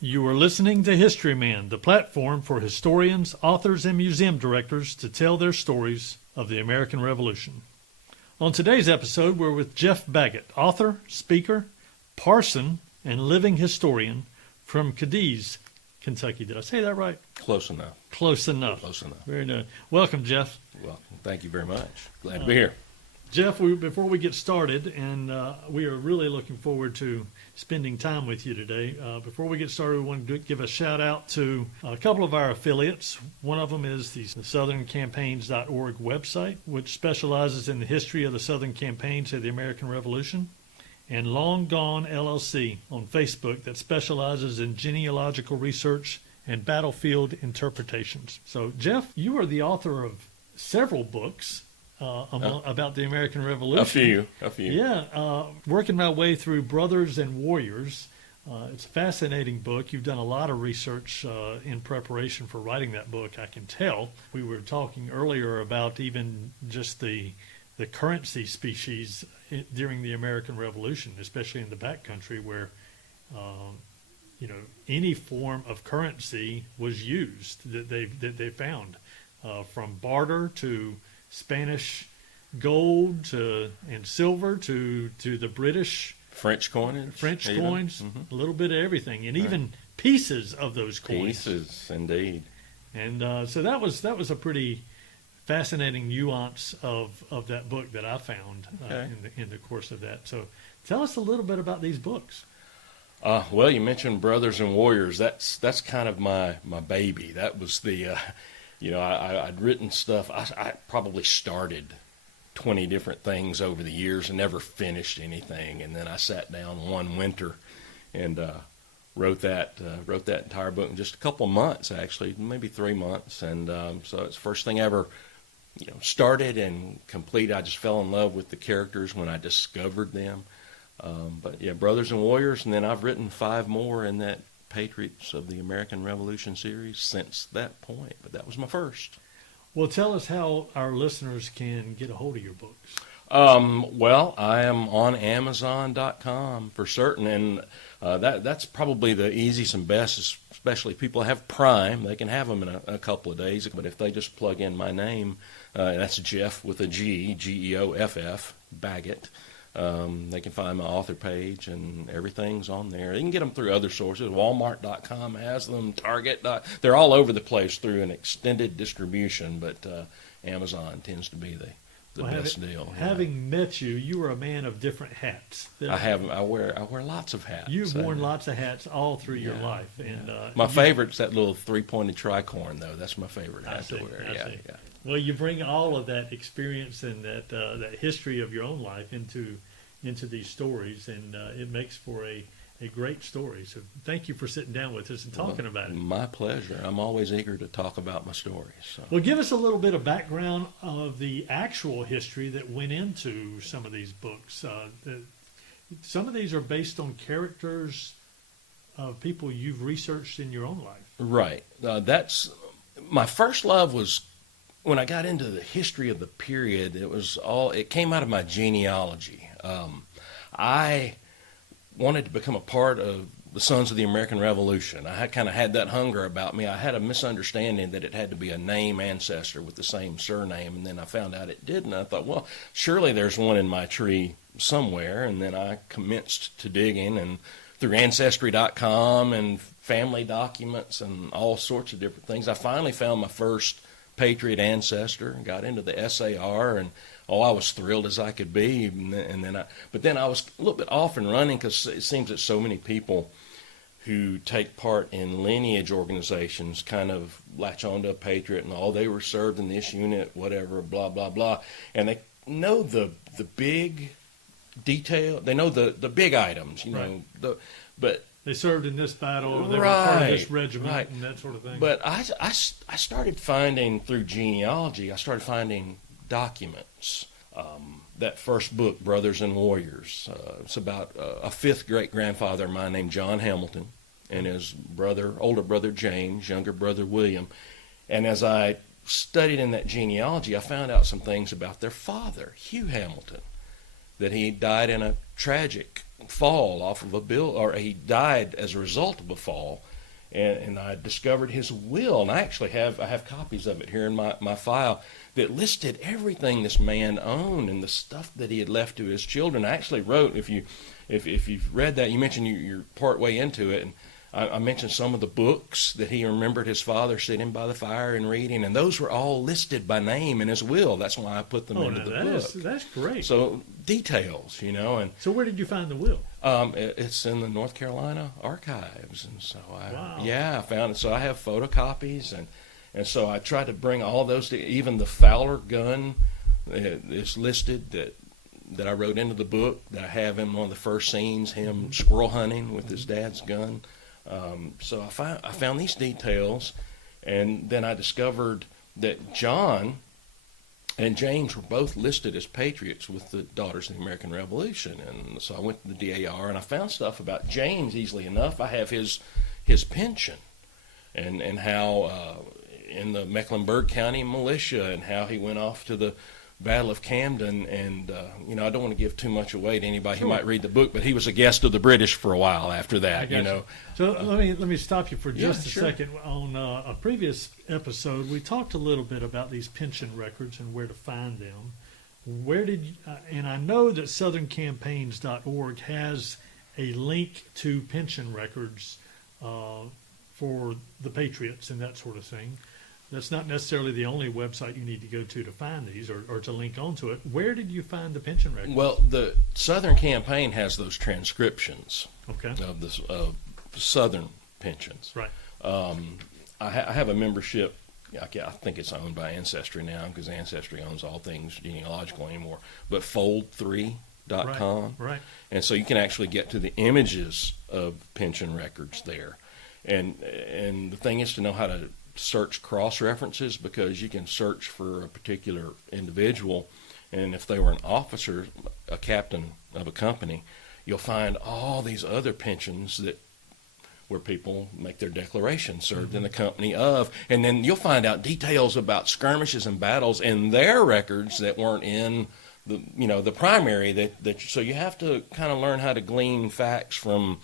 You are listening to Historyman, the platform for historians, authors, and museum directors to tell their stories of the American Revolution. On today's episode, we're with Geoff Baggett, author, speaker, parson, and living historian from Cadiz, Kentucky. Did I say that right? Close enough. Close enough. Close enough. Very nice. Welcome, Geoff. Well, thank you very much. Glad to be here. Geoff, before we get started, and we are really looking forward to spending time with you today. Before we get started, we want to give a shout out to a couple of our affiliates. One of them is the southerncampaigns.org website, which specializes in the history of the Southern campaigns of the American Revolution, and Long Gone LLC on Facebook that specializes in genealogical research and battlefield interpretations. So, Geoff, you are the author of several books about the American Revolution. A few. Yeah, working my way through Brothers and Warriors. It's a fascinating book. You've done a lot of research in preparation for writing that book, I can tell. We were talking earlier about even just the currency species during the American Revolution, especially in the backcountry where any form of currency was used that they found, from barter to Spanish gold and silver to the British French coins, a little bit of everything, and even pieces of those coins. Pieces, indeed. And so that was a pretty fascinating nuance of that book that I found in the course of that. So tell us a little bit about these books. Well, you mentioned Brothers and Warriors. That's kind of my baby. That was the I'd written stuff. I probably started 20 different things over the years and never finished anything. And then I sat down one winter and wrote that entire book in just a couple of months, actually, maybe 3 months. And so it's the first thing I ever started and completed. I just fell in love with the characters when I discovered them. But yeah, Brothers and Warriors, and then I've written 5 more in that Patriots of the American Revolution series since that point, but that was my first. Well, tell us how our listeners can get a hold of your books. Well, I am on Amazon.com for certain, and that's probably the easiest and best, especially people who have Prime. They can have them in a couple of days, but if they just plug in my name, that's Geoff with a G, Geoff, Baggett. They can find my author page, and everything's on there. You can get them through other sources. Walmart.com has them, Target. They're all over the place through an extended distribution, but Amazon tends to be the best deal. Having met you, you are a man of different hats. I wear lots of hats. You've worn lots of hats all through your life. And my favorite's that little 3-pointed tricorn, though. That's my favorite hat to wear. I see. Well, you bring all of that experience and that history of your own life into these stories, and it makes for a great story. So thank you for sitting down with us and talking about it. My pleasure. I'm always eager to talk about my stories. So. Well, give us a little bit of background of the actual history that went into some of these books. Some of these are based on characters of people you've researched in your own life. Right. That's my first love was when I got into the history of the period. It came out of my genealogy. I wanted to become a part of the Sons of the American Revolution. I kind of had that hunger about me. I had a misunderstanding that it had to be a name ancestor with the same surname, and then I found out it didn't. I thought, well, surely there's one in my tree somewhere, and then I commenced to digging, and through Ancestry.com and family documents and all sorts of different things, I finally found my first Patriot ancestor and got into the SAR, and I was thrilled as I could be. But then I was a little bit off and running because it seems that so many people who take part in lineage organizations kind of latch onto a patriot and they were served in this unit, whatever, blah blah blah, and they know the big detail. They know the big items, but. They served in this battle, or they were part of this regiment, and that sort of thing. But I started finding, through genealogy, documents. That first book, Brothers and Warriors, it's about a 5th great-grandfather of mine named John Hamilton and his older brother James, younger brother William. And as I studied in that genealogy, I found out some things about their father, Hugh Hamilton, that he died in a tragic fall off of a or he died as a result of a fall. And I discovered his will, and I actually have copies of it here in my file that listed everything this man owned and the stuff that he had left to his children. I actually wrote, if you've read that, you mentioned you're part way into it, and I mentioned some of the books that he remembered his father sitting by the fire and reading, and those were all listed by name in his will. That's why I put them into the book. That's great. So details, and so where did you find the will? It's in the North Carolina archives, and so I found it. So I have photocopies, and so I tried to bring all those to, even the Fowler gun is listed that I wrote into the book, that I have in one of the first scenes, him squirrel hunting with his dad's gun. So I found these details, and then I discovered that John and James were both listed as patriots with the Daughters of the American Revolution. And so I went to the DAR, and I found stuff about James easily enough. I have his pension and how in the Mecklenburg County militia, and how he went off to the Battle of Camden, and I don't want to give too much away to anybody who might read the book, but he was a guest of the British for a while after that. So let me stop you for just a second. On a previous episode, we talked a little bit about these pension records and where to find them. Where did you, and I know that southerncampaigns.org has a link to pension records for the Patriots and that sort of thing. That's not necessarily the only website you need to go to find these or to link onto it. Where did you find the pension records? Well, the Southern Campaign has those transcriptions of the Southern pensions. Right. I have a membership. I think it's owned by Ancestry now, because Ancestry owns all things genealogical anymore. But fold3.com. Right. And so you can actually get to the images of pension records there. And the thing is to know how to search cross-references, because you can search for a particular individual, and if they were an officer, a captain of a company, you'll find all these other pensions where people make their declaration, served in the company of, and then you'll find out details about skirmishes and battles in their records that weren't in the primary. So you have to kind of learn how to glean facts from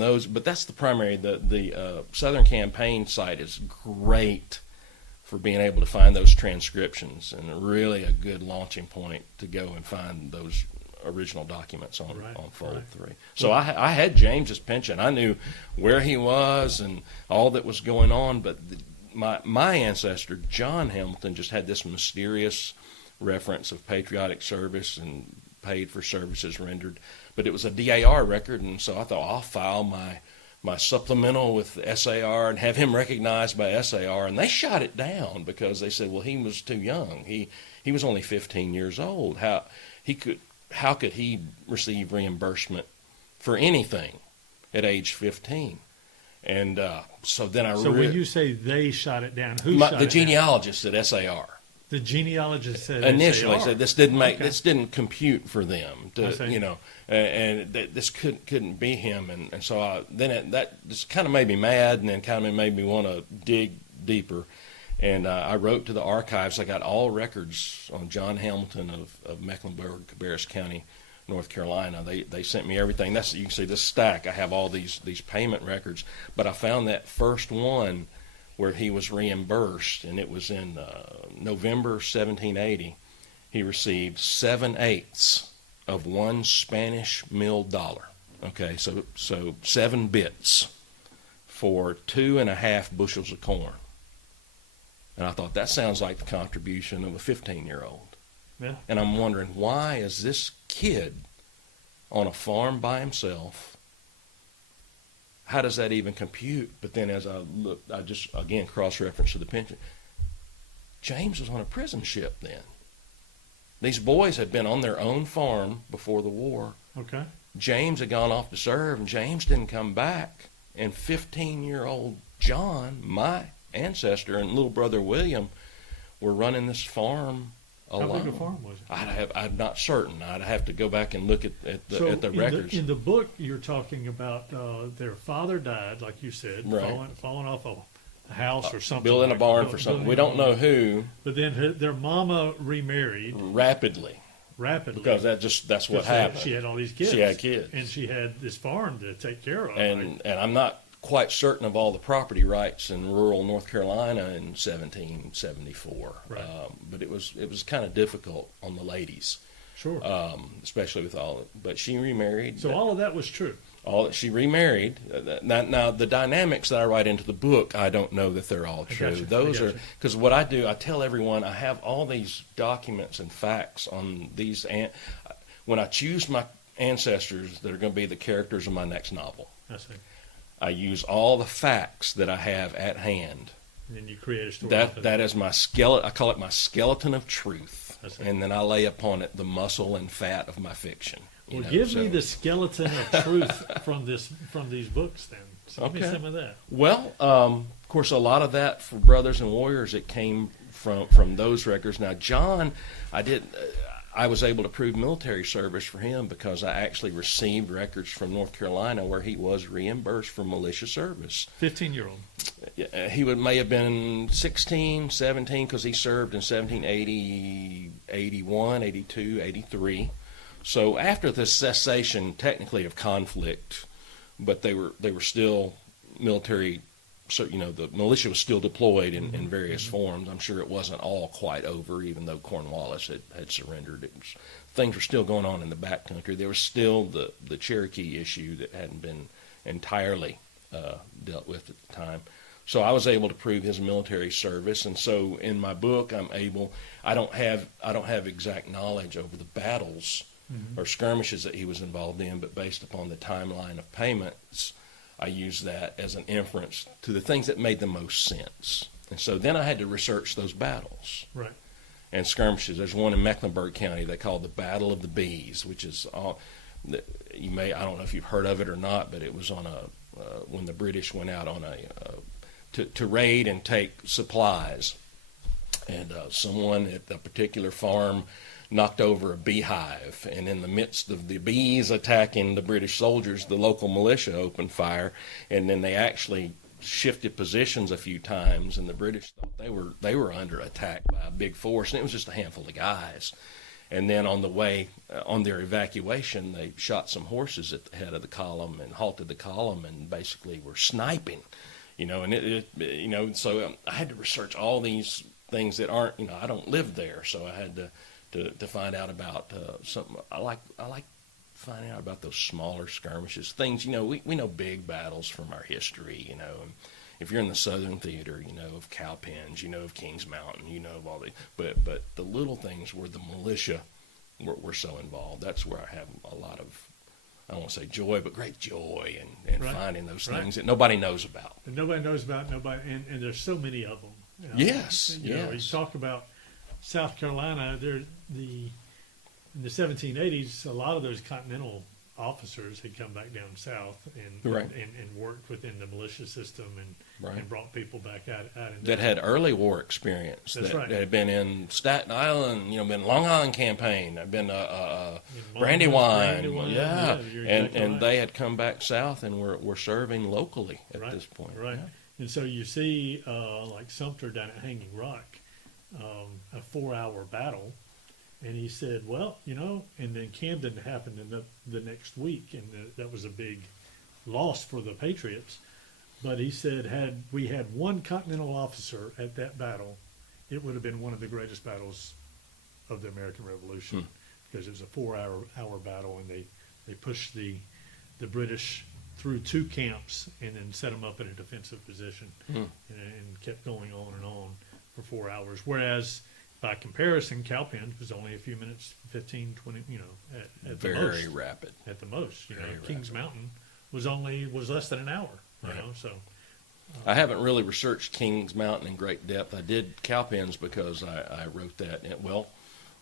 those, but that's the primary. The Southern Campaign site is great for being able to find those transcriptions, and really a good launching point to go and find those original documents on Fold 3. So I had James's pension. I knew where he was and all that was going on, but my ancestor, John Hamilton, just had this mysterious reference of patriotic service and paid for services rendered. But it was a DAR record, and so I thought, I'll file my supplemental with SAR and have him recognized by SAR. And they shot it down because they said, well, he was too young. He was only 15 years old. How could he receive reimbursement for anything at age 15? And so then So when you say they shot it down, who shot it down? The genealogist at SAR. The genealogist said initially said this didn't compute for them and this couldn't be him, and so that just kind of made me mad, and then kind of made me want to dig deeper, and I wrote to the archives. I got all records on John Hamilton of Mecklenburg, Cabarrus County, North Carolina. They sent me everything. You can see this stack. I have all these payment records, but I found that first one where he was reimbursed, and it was in November 1780. He received 7/8 of one Spanish milled dollar. Okay, so 7 bits for 2.5 bushels of corn. And I thought, that sounds like the contribution of a 15-year-old. Yeah. And I'm wondering, why is this kid on a farm by himself? How does that even compute? But then as I looked, I just, again, cross-reference to the pension. James was on a prison ship then. These boys had been on their own farm before the war. Okay. James had gone off to serve, and James didn't come back. And 15-year-old John, my ancestor, and little brother William were running this farm alone. How big a farm was it? I'm not certain. I'd have to go back and look at the records. In the book, you're talking about their father died, like you said, falling off a house or something. Building a barn for something. We don't know who. But then their mama remarried. Rapidly. rapidly. because that's what happened. She had all these kids. She had kids. And she had this farm to take care of. And I'm not quite certain of all the property rights in rural North Carolina in 1774. Right. But it was kind of difficult on the ladies, Sure. especially with but she remarried. So all of that was true. She remarried. Now the dynamics that I write into the book, I don't know that they're all true. Gotcha. Those are because what I do, I tell everyone I have all these documents and facts on these. When I choose my ancestors that are going to be the characters of my next novel, I see. I use all the facts that I have at hand. And then you create a story. That is my skeleton. I call it my skeleton of truth, I see. and then I lay upon it the muscle and fat of my fiction. Well, give me the skeleton of truth from these books, then. So give me some of that. Well, of course, a lot of that for Brothers and Warriors, it came from those records. Now, John, I was able to prove military service for him because I actually received records from North Carolina where he was reimbursed for militia service. 15-year-old. He may have been 16, 17, because he served in 1780, 81, 82, 83. So after the cessation, technically, of conflict, but they were still military. So the militia was still deployed in various forms. I'm sure it wasn't all quite over, even though Cornwallis had surrendered. Things were still going on in the backcountry. There was still the Cherokee issue that hadn't been entirely dealt with at the time. So I was able to prove his military service, and so in my book, I don't have exact knowledge over the battles or skirmishes that he was involved in, but based upon the timeline of payments, I use that as an inference to the things that made the most sense. And so then I had to research those battles and skirmishes. There's one in Mecklenburg County they call the Battle of the Bees, which is I don't know if you've heard of it or not, but it was on when the British went out on to raid and take supplies, and someone at a particular farm knocked over a beehive, and in the midst of the bees attacking the British soldiers, the local militia opened fire, and then they actually shifted positions a few times, and the British thought they were under attack by a big force, and it was just a handful of guys. And then on the way, on their evacuation, they shot some horses at the head of the column and halted the column, and basically were sniping, and so I had to research all these things that aren't, I don't live there, so I had to find out about something. I like finding out about those smaller skirmishes, things. We know big battles from our history. And if you're in the Southern Theater, of Cowpens, of Kings Mountain, of all the. But the little things where the militia were so involved. That's where I have a lot of, I don't want to say joy, but great joy in finding those things that nobody knows about. And nobody knows about and there's so many of them. Yes. You talk about South Carolina, in the 1780s, a lot of those Continental officers had come back down south and worked within the militia system and brought people back out that had early war experience. That had been in Staten Island, been Long Island campaign, had been Brandywine, and they had come back south and were serving locally at this point. Right, and so you see like Sumter down at Hanging Rock. A 4-hour battle, and he said, well, and then Camden happened in the next week, and that was a big loss for the Patriots. But he said, had we had one Continental officer at that battle, it would have been one of the greatest battles of the American Revolution, because it was a 4-hour battle, and they pushed the British through 2 camps and then set them up in a defensive position and kept going on and on for 4 hours, whereas by comparison, Cowpens was only a few minutes, 15, 20, at the most. Very rapid. At the most, Kings Mountain was less than an hour, so. I haven't really researched Kings Mountain in great depth. I did Cowpens because I wrote that,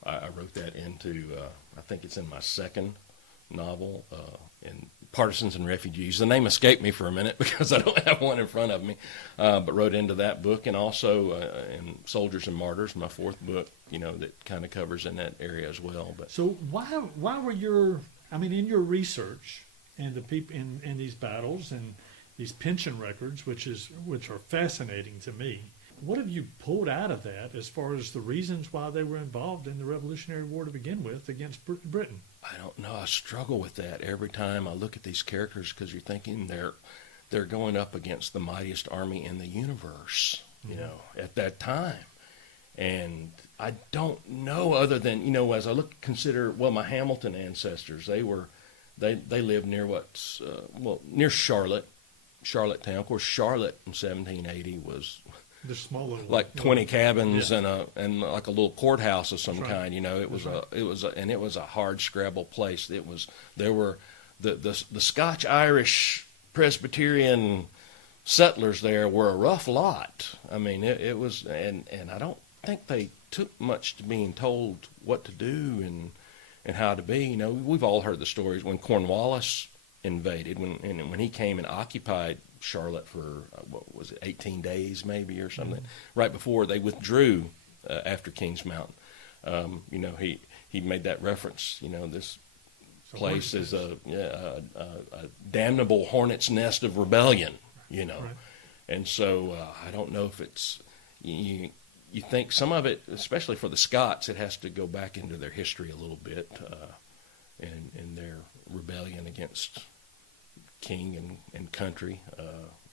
I wrote that into, I think it's in my second novel, in Partisans and Refugees. The name escaped me for a minute because I don't have one in front of me, but wrote into that book, and also in Soldiers and Martyrs, my 4th book, that kind of covers in that area as well. But so why were in your research and the people in these battles and these pension records, which are fascinating to me, What have you pulled out of that as far as the reasons why they were involved in the Revolutionary War to begin with against Britain? I don't know. I struggle with that every time I look at these characters, because you're thinking they're going up against the mightiest army in the universe, you know, at that time. And I don't know, other than, you know, as I consider, well, my Hamilton ancestors, they lived near near Charlottetown. Of course, Charlotte in 1780 was The small little like 20 cabins Yeah. and like a little courthouse of some That's right. kind. You know, it was a hard scrabble place. There were the Scotch Irish Presbyterian settlers there were a rough lot. I mean, it was, and I don't think they took much to being told what to do and how to be. You know, we've all heard the stories when Cornwallis invaded, when he came and occupied Charlotte for what was it, 18 days maybe or something, right before they withdrew after Kings Mountain. You know, he made that reference. You know, this place is a damnable hornet's nest of rebellion. You know, Right. and so I don't know if it's you think some of it, especially for the Scots, it has to go back into their history a little bit, in their rebellion against king and country.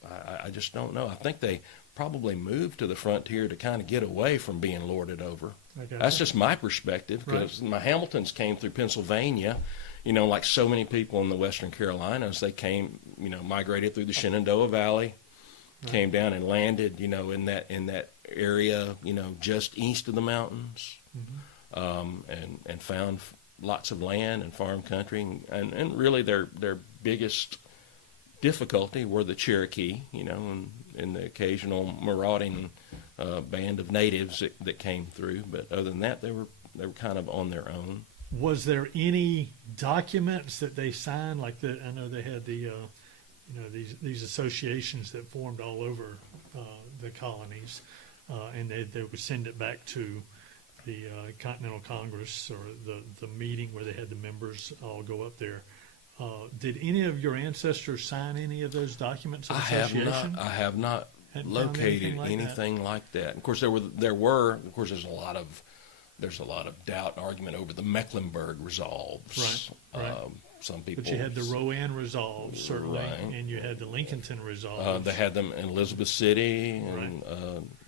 I just don't know. I think they probably moved to the frontier to kind of get away from being lorded over. That's just my perspective, because my Hamiltons came through Pennsylvania, you know, like so many people in the Western Carolinas. They came, you know, migrated through the Shenandoah Valley, came down and landed, you know, in that area, you know, just east of the mountains, and found lots of land and farm country, and really their biggest difficulty were the Cherokee, you know, and the occasional marauding band of natives that came through. But other than that, they were kind of on their own. Was there any documents that they signed? Like I know they had the, you know, these associations that formed all over the colonies, and they would send it back to the Continental Congress, or the meeting where they had the members all go up there. Did any of your ancestors sign any of those documents of association? I have not Hadn't found located anything like like that. Of course, there were. Of course, there's a lot of doubt and argument over the Mecklenburg resolves. Right. Some people. But you had the Rowan resolve, certainly, Right. and you had the Lincolnton resolve. They had them in Elizabeth City, and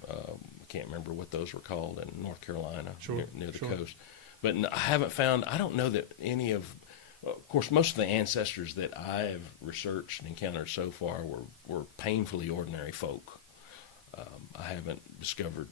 I can't remember what those were called in North Carolina, near the coast. But I haven't found. I don't know that any of. Of course, most of the ancestors that I have researched and encountered so far were painfully ordinary folk. I haven't discovered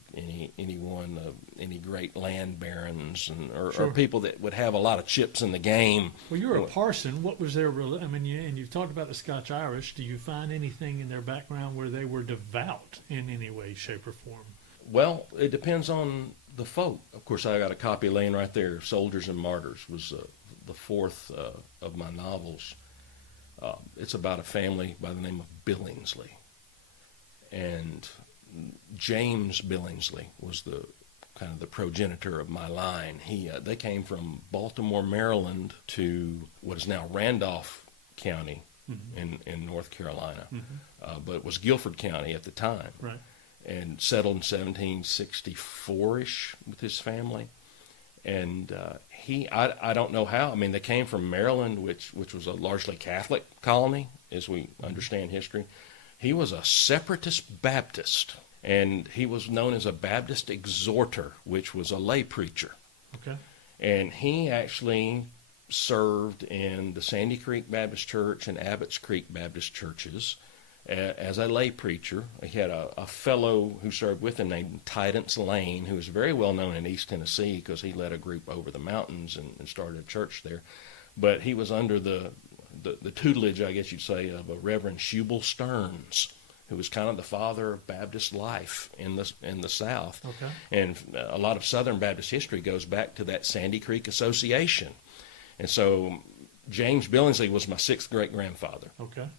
anyone of any great land barons or people that would have a lot of chips in the game. Well, you're a parson. What was their? I mean, and you've talked about the Scotch Irish. Do you find anything in their background where they were devout in any way, shape, or form? Well, it depends on the folk. Of course, I got a copy laying right there. Soldiers and Martyrs was the fourth of my novels. It's about a family by the name of Billingsley, and James Billingsley was the kind of the progenitor of my line. They came from Baltimore, Maryland, to what is now Randolph County in North Carolina, but it was Guilford County at the time, Right. and settled in 1764-ish with his family. And I don't know how. I mean, they came from Maryland, which was a largely Catholic colony, as we understand history. He was a separatist Baptist, and he was known as a Baptist exhorter, which was a lay preacher. Okay. And he actually served in the Sandy Creek Baptist Church and Abbott's Creek Baptist churches as a lay preacher. He had a fellow who served with him named Tidance Lane, who was very well known in East Tennessee because he led a group over the mountains and started a church there. But he was under the tutelage, I guess you'd say, of a Reverend Shubal Stearns, who was kind of the father of Baptist life in the South. Okay. And a lot of Southern Baptist history goes back to that Sandy Creek Association. And so James Billingsley was my sixth great-grandfather. Okay.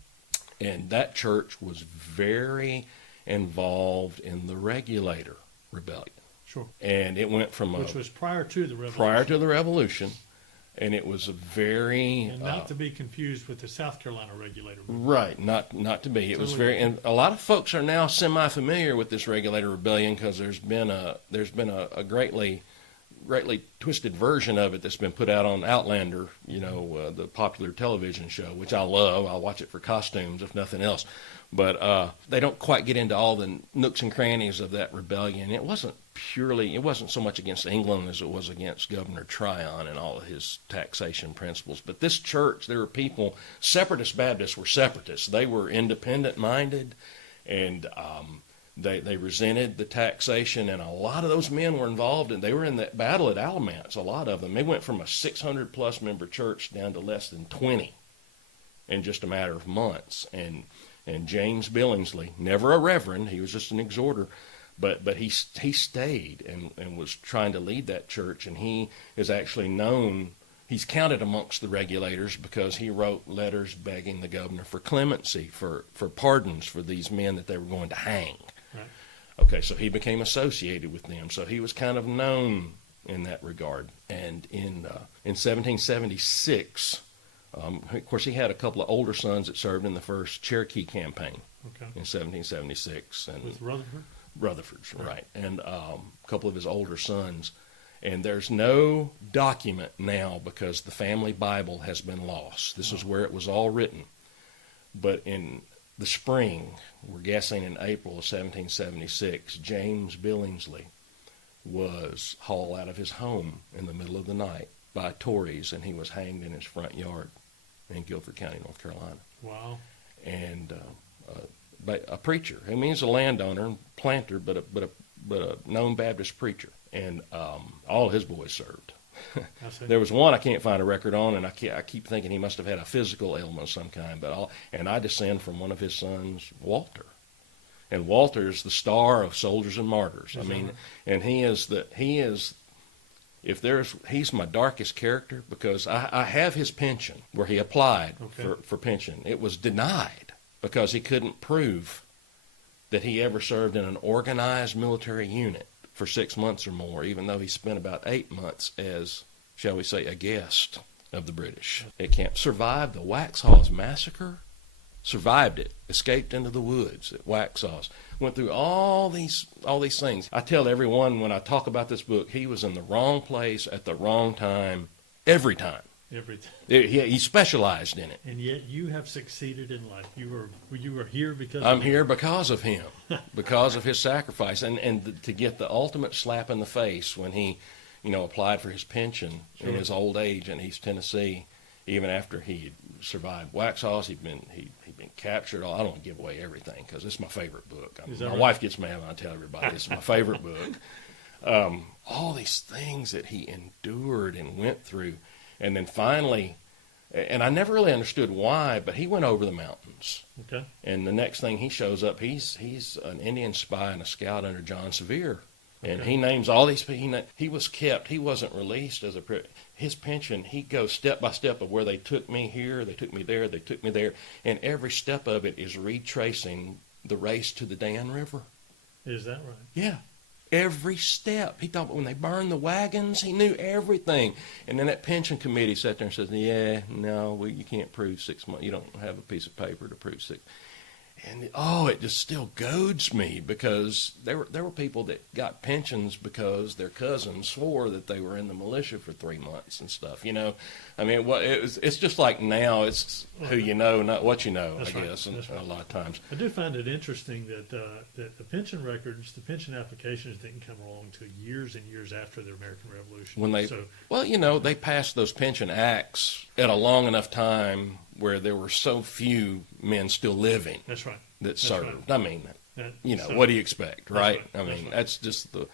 And that church was very involved in the Regulator Rebellion. Sure. And it went from Which was prior to the Revolution. prior to the Revolution. And it was a very And not to be confused with the South Carolina regulator. right, not to be. It was very, and a lot of folks are now semi-familiar with this regulator rebellion because there's been a greatly twisted version of it that's been put out on Outlander, the popular television show, which I love. I'll watch it for costumes, if nothing else. But they don't quite get into all the nooks and crannies of that rebellion. It wasn't so much against England as it was against Governor Tryon and all of his taxation principles. But this church, there were people, Separatist Baptists were separatists. They were independent-minded, and they resented the taxation, and a lot of those men were involved, and they were in that battle at Alamance, a lot of them. They went from a 600-plus member church down to less than 20 in just a matter of months. And James Billingsley, never a reverend, he was just an exhorter, but he stayed and was trying to lead that church, and he is actually known, he's counted amongst the regulators because he wrote letters begging the governor for clemency, for pardons for these men that they were going to hang. Right. Okay, so he became associated with them, so he was kind of known in that regard. And in 1776, of course, he had a couple of older sons that served in the first Cherokee campaign in 1776. And with Rutherford? Rutherford's, right. And a couple of his older sons. And there's no document now because the family Bible has been lost. This is where it was all written. But in the spring, we're guessing in April of 1776, James Billingsley was hauled out of his home in the middle of the night by Tories, and he was hanged in his front yard in Guilford County, North Carolina. Wow. And a preacher. I mean, he's a landowner and planter, but a known Baptist preacher. And all his boys served. There was one I can't find a record on, and I keep thinking he must have had a physical ailment of some kind. And I descend from one of his sons, Walter. And Walter is the star of Soldiers and Martyrs. And he's my darkest character because I have his pension where he applied for pension. It was denied because he couldn't prove that he ever served in an organized military unit for 6 months or more, even though he spent about 8 months as, shall we say, a guest of the British at camp. Survived the Waxhaws massacre, survived it, escaped into the woods at Waxhaws, went through all these things. I tell everyone when I talk about this book, he was in the wrong place at the wrong time, every time. Every time. He specialized in it. And yet you have succeeded in life. You were here because I'm here because of him, because of his sacrifice, and to get the ultimate slap in the face when he, applied for his pension in his old age in East Tennessee, even after he had survived Waxhaws, he'd been captured. I don't give away everything because it's my favorite book. My wife gets mad when I tell everybody it's my favorite book. All these things that he endured and went through. And then finally, and I never really understood why, but he went over the mountains. Okay. And the next thing he shows up, he's an Indian spy and a scout under John Sevier. And he names all these people. He was kept. He wasn't released as his pension. He goes step by step of where they took me here, they took me there, they took me there. And every step of it is retracing the race to the Dan River. Is that right? Yeah. Every step. He thought when they burned the wagons, he knew everything. And then that pension committee sat there and says, you can't prove 6 months. You don't have a piece of paper to prove 6. And it just still goads me because there were people that got pensions because their cousins swore that they were in the militia for 3 months and stuff. It's just like now it's who you know, not what you know. That's I right. guess, That's a lot of times. I do find it interesting that the pension records, the pension applications didn't come along until years and years after the American Revolution. They passed those pension acts at a long enough time where there were so few men still living. That served. Right. What do you expect, right? Right. That's just the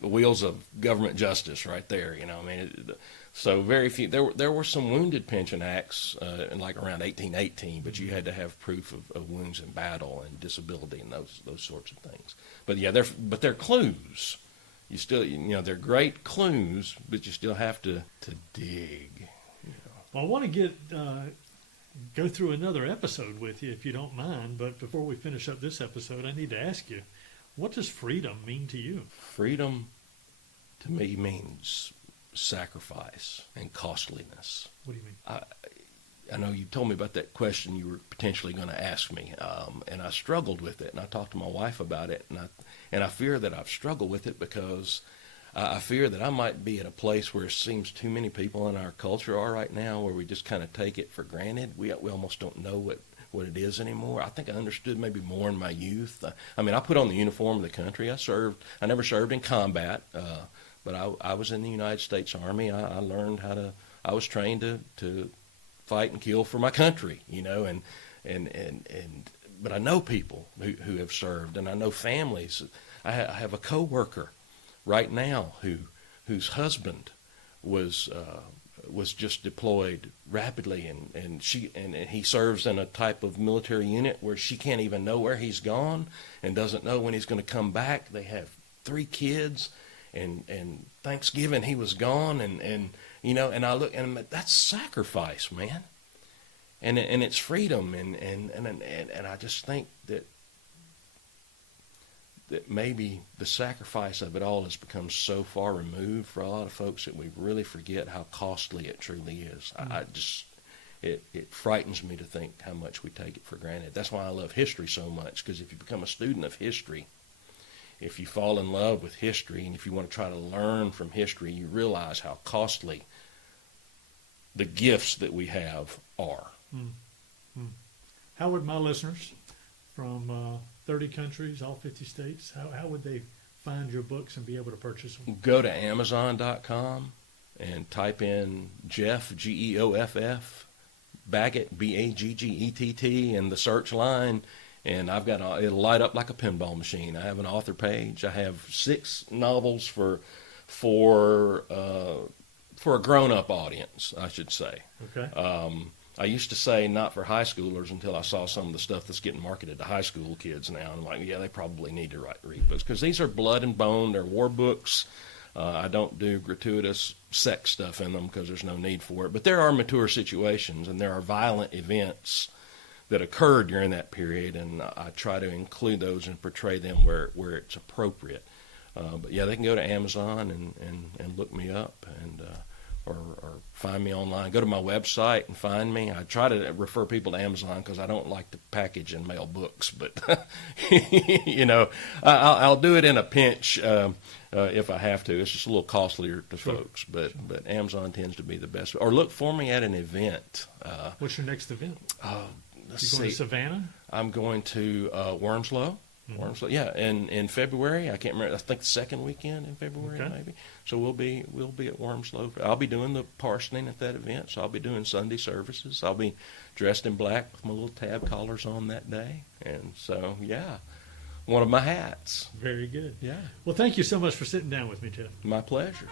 wheels of government justice right there. So very few. There were some wounded pension acts in like around 1818, but you had to have proof of wounds in battle and disability and those sorts of things. But yeah, they're clues. You still, they're great clues, but you still have to dig. Well, I want to get go through another episode with you, if you don't mind. But before we finish up this episode, I need to ask you, what does freedom mean to you? Freedom, to me, means sacrifice and costliness. What do you mean? I know you told me about that question you were potentially going to ask me, and I struggled with it, and I talked to my wife about it, and I fear that I've struggled with it because I fear that I might be at a place where it seems too many people in our culture are right now, where we just kind of take it for granted. We almost don't know what it is anymore. I think I understood maybe more in my youth. I mean, I put on the uniform of the country. I never served in combat, but I was in the United States Army. I learned I was trained to fight and kill for my country, you know, but I know people who have served, and I know families. I have a coworker right now whose husband was just deployed rapidly, and he serves in a type of military unit where she can't even know where he's gone and doesn't know when he's going to come back. They have 3 kids, and Thanksgiving he was gone, and you know, and I look, and that's sacrifice, man, and it's freedom, and I just think that maybe the sacrifice of it all has become so far removed for a lot of folks that we really forget how costly it truly is. It frightens me to think how much we take it for granted. That's why I love history so much, because if you become a student of history, if you fall in love with history, and if you want to try to learn from history, you realize how costly the gifts that we have are. How would my listeners from 30 countries, all 50 states, how would they find your books and be able to purchase them? Go to Amazon.com and type in Geoff, Geoff, Baggett, Baggett, in the search line, and it'll light up like a pinball machine. I have an author page. I have 6 novels for a grown-up audience, I should say. Okay. I used to say not for high schoolers until I saw some of the stuff that's getting marketed to high school kids now. I'm like, yeah, they probably need to read books, because these are blood and bone. They're war books. I don't do gratuitous sex stuff in them because there's no need for it. But there are mature situations, and there are violent events that occurred during that period, and I try to include those and portray them where it's appropriate. But yeah, they can go to Amazon and look me up, and or find me online. Go to my website and find me. I try to refer people to Amazon because I don't like to package and mail books, but you know, I'll do it in a pinch if I have to. It's just a little costlier to folks, but Amazon tends to be the best. Or look for me at an event. What's your next event? Let's You going see. to Savannah? I'm going to Wormslow. Wormslow, yeah, in February. I can't remember. I think the second weekend in February, Okay. maybe. So we'll be at Wormslow. I'll be doing the parsoning at that event. So I'll be doing Sunday services. I'll be dressed in black with my little tab collars on that day, and so yeah, one of my hats. Very good. Yeah, Well, thank you so much for sitting down with me, Geoff. my pleasure.